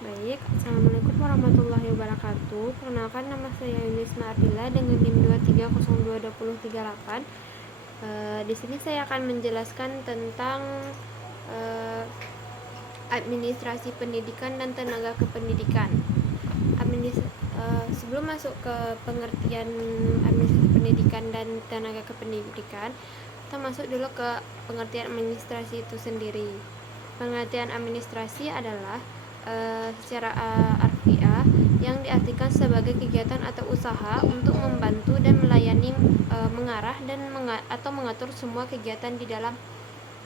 Baik, Assalamualaikum warahmatullahi wabarakatuh. Perkenalkan, nama saya Yunisma Ardila dengan NIM 2302038. Di sini saya akan menjelaskan tentang eh, administrasi pendidikan dan tenaga kependidikan. Sebelum masuk ke pengertian administrasi pendidikan dan tenaga kependidikan, kita masuk dulu ke pengertian administrasi itu sendiri. Pengertian administrasi adalah secara harfiah yang diartikan sebagai kegiatan atau usaha untuk membantu dan melayani, mengarah dan atau mengatur semua kegiatan di dalam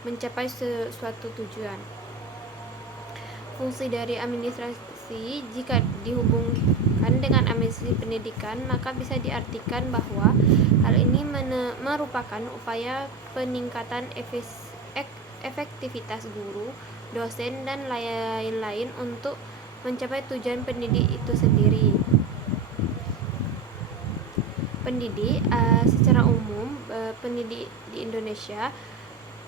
mencapai suatu tujuan. Fungsi dari administrasi jika dihubungkan dengan administrasi pendidikan, maka bisa diartikan bahwa hal ini merupakan upaya peningkatan efektivitas guru, dosen, dan lain-lain untuk mencapai tujuan pendidik itu sendiri. Pendidik, secara umum, pendidik di Indonesia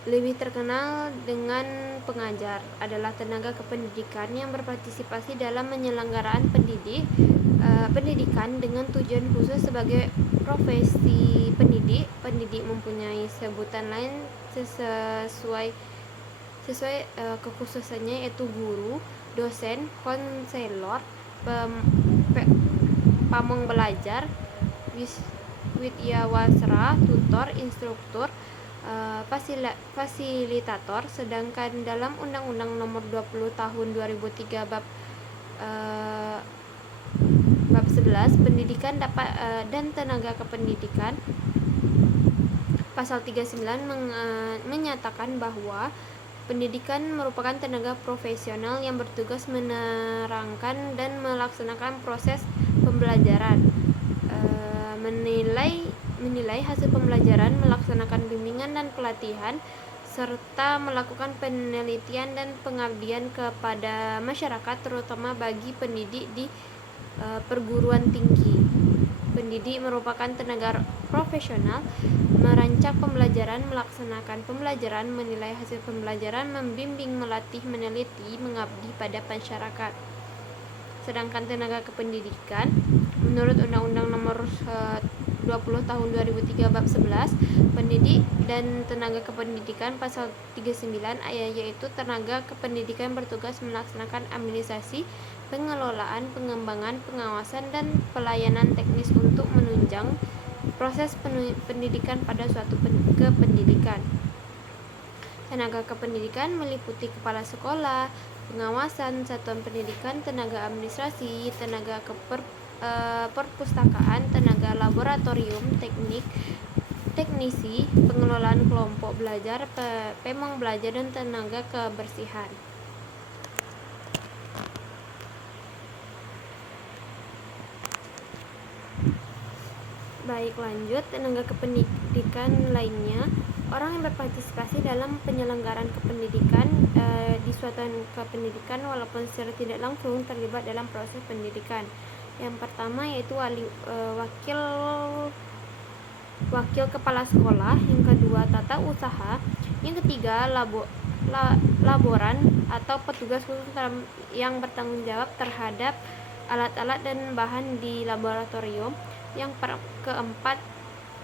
lebih terkenal dengan pengajar, adalah tenaga kependidikan yang berpartisipasi dalam penyelenggaraan pendidikan dengan tujuan khusus sebagai profesi pendidik. Pendidik mempunyai sebutan lain sesuai kekhususannya, yaitu guru, dosen, konselor, pamong belajar, widyawasra, tutor, instruktur, fasilitator. Sedangkan dalam Undang-Undang Nomor 20 Tahun 2003 bab 11 Pendidikan dan Tenaga Kependidikan, pasal 39 menyatakan bahwa pendidikan merupakan tenaga profesional yang bertugas menerangkan dan melaksanakan proses pembelajaran, menilai hasil pembelajaran, melaksanakan bimbingan dan pelatihan, serta melakukan penelitian dan pengabdian kepada masyarakat, terutama bagi pendidik di perguruan tinggi. Pendidik merupakan tenaga profesional, merancang pembelajaran, melaksanakan pembelajaran, menilai hasil pembelajaran, membimbing, melatih, meneliti, mengabdi pada masyarakat. Sedangkan tenaga kependidikan, menurut Undang-Undang Nomor 20 Tahun 2003 bab 11, pendidik dan tenaga kependidikan pasal 39 yaitu tenaga kependidikan bertugas melaksanakan administrasi, pengelolaan, pengembangan, pengawasan, dan pelayanan teknis untuk menunjang proses pendidikan pada suatu kependidikan. Tenaga kependidikan meliputi kepala sekolah, pengawasan, satuan pendidikan, tenaga administrasi, tenaga perpustakaan, tenaga laboratorium, teknisi, pengelolaan kelompok belajar, pemong belajar, dan tenaga kebersihan. Baik, lanjut. Tenaga kependidikan lainnya, orang yang berpartisipasi dalam penyelenggaraan kependidikan di suatu kependidikan walaupun secara tidak langsung terlibat dalam proses pendidikan. Yang pertama yaitu wakil kepala sekolah, yang kedua tata usaha, yang ketiga laboran atau petugas khusus yang bertanggung jawab terhadap alat-alat dan bahan di laboratorium, yang keempat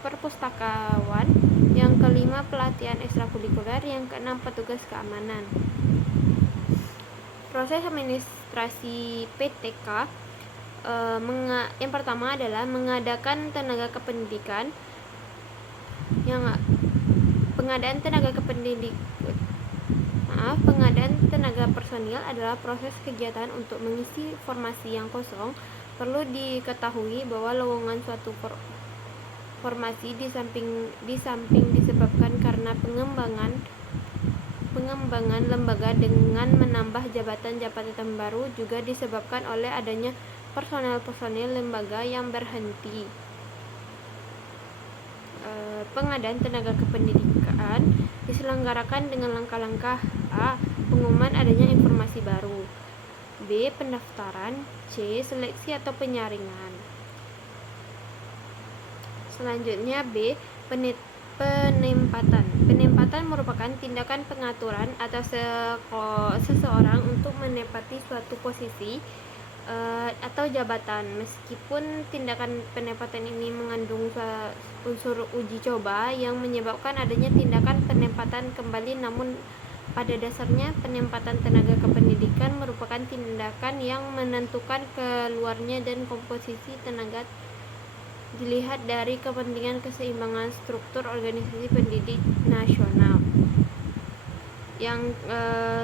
perpustakawan, yang kelima pelatihan ekstrakurikuler, yang keenam petugas keamanan. Proses administrasi PTK, yang pertama adalah mengadakan tenaga kependidikan. Pengadaan tenaga personil adalah proses kegiatan untuk mengisi formasi yang kosong. Perlu diketahui bahwa lowongan suatu formasi di samping disebabkan karena pengembangan lembaga dengan menambah jabatan-jabatan baru, juga disebabkan oleh adanya personel lembaga yang berhenti. Pengadaan tenaga kependidikan diselenggarakan dengan langkah-langkah: A. Pengumuman adanya informasi baru, B. Pendaftaran, C. Seleksi atau penyaringan. Selanjutnya B. Penempatan Penempatan merupakan tindakan pengaturan atau seseorang untuk menempati suatu posisi atau jabatan. Meskipun tindakan penempatan ini mengandung unsur uji coba yang menyebabkan adanya tindakan penempatan kembali, namun pada dasarnya penempatan tenaga kependidikan merupakan tindakan yang menentukan keluarnya dan komposisi tenaga dilihat dari kepentingan keseimbangan struktur organisasi pendidik nasional. Yang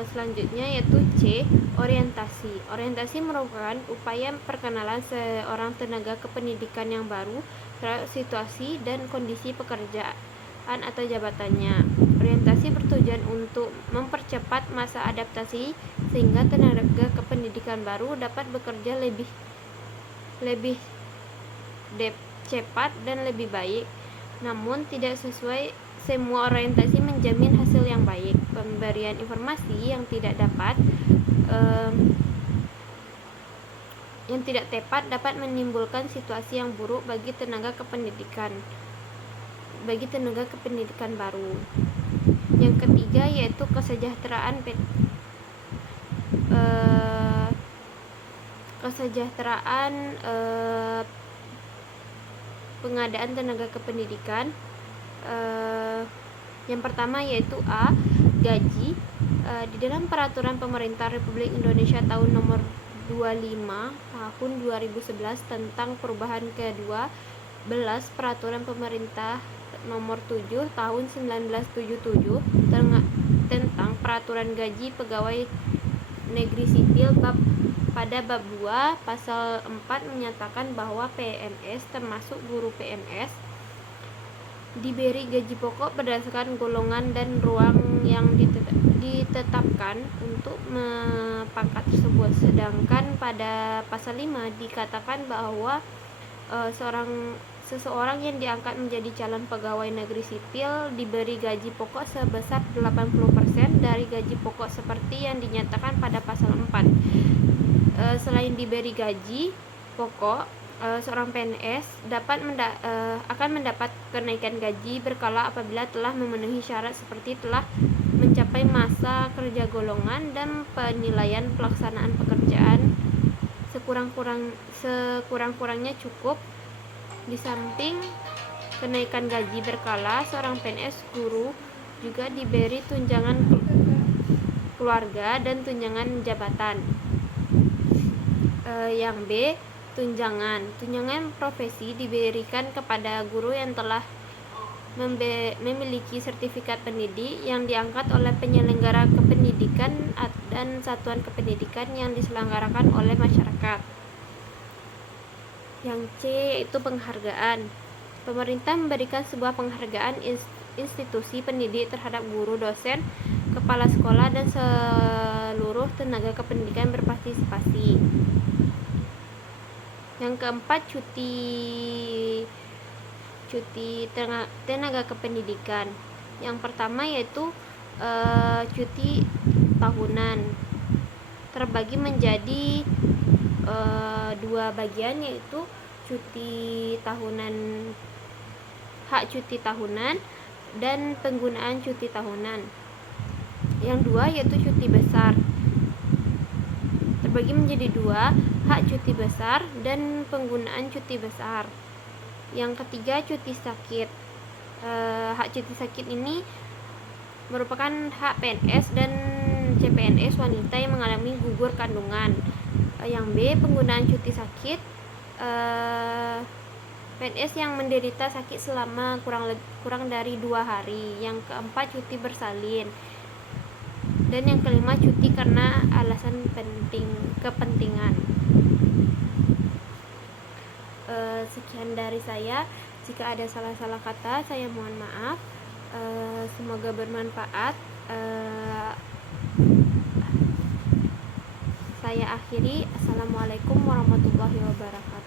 selanjutnya yaitu C, orientasi. Orientasi merupakan upaya perkenalan seorang tenaga kependidikan yang baru terhadap situasi dan kondisi pekerjaan atau jabatannya. Orientasi bertujuan untuk mempercepat masa adaptasi sehingga tenaga kependidikan baru dapat bekerja lebih cepat dan lebih baik. Namun tidak sesuai semua orientasi menjamin hasil yang baik. Pemberian informasi yang tidak tepat dapat menimbulkan situasi yang buruk bagi tenaga kependidikan baru. Yang ketiga yaitu kesejahteraan pengadaan tenaga kependidikan. Yang pertama yaitu A, gaji. Di dalam Peraturan Pemerintah Republik Indonesia tahun nomor 25 tahun 2011 tentang perubahan ke-12 Peraturan Pemerintah nomor 7 tahun 1977 tentang peraturan gaji pegawai negeri sipil pada bab 2 pasal 4 menyatakan bahwa PNS termasuk guru PNS diberi gaji pokok berdasarkan golongan dan ruang yang ditetapkan untuk pangkat tersebut. Sedangkan pada pasal 5 dikatakan bahwa seseorang yang diangkat menjadi calon pegawai negeri sipil diberi gaji pokok sebesar 80% dari gaji pokok seperti yang dinyatakan pada pasal 4. Selain diberi gaji pokok, seorang PNS akan mendapat kenaikan gaji berkala apabila telah memenuhi syarat seperti telah mencapai masa kerja golongan dan penilaian pelaksanaan pekerjaan sekurang-kurangnya cukup. Di samping kenaikan gaji berkala, seorang PNS guru juga diberi tunjangan keluarga dan tunjangan jabatan. Yang B, tunjangan profesi diberikan kepada guru yang telah memiliki sertifikat pendidik yang diangkat oleh penyelenggara kependidikan dan satuan kependidikan yang diselenggarakan oleh masyarakat. Yang C yaitu penghargaan. Pemerintah memberikan sebuah penghargaan institusi pendidik terhadap guru, dosen, kepala sekolah, dan seluruh tenaga kependidikan berpartisipasi. Yang keempat, cuti tenaga kependidikan. Yang pertama yaitu cuti tahunan, terbagi menjadi dua bagian, yaitu hak cuti tahunan dan penggunaan cuti tahunan. Yang dua yaitu cuti besar, terbagi menjadi dua, hak cuti besar dan penggunaan cuti besar. Yang ketiga, cuti sakit. Hak cuti sakit ini merupakan hak PNS dan CPNS wanita yang mengalami gugur kandungan. Yang B, penggunaan cuti sakit. PNS yang menderita sakit selama kurang dari 2 hari. Yang keempat, cuti bersalin. Dan yang kelima, cuti karena alasan kepentingan. Sekian dari saya. Jika ada salah-salah kata, saya mohon maaf. Semoga bermanfaat. Saya akhiri. Assalamualaikum warahmatullahi wabarakatuh.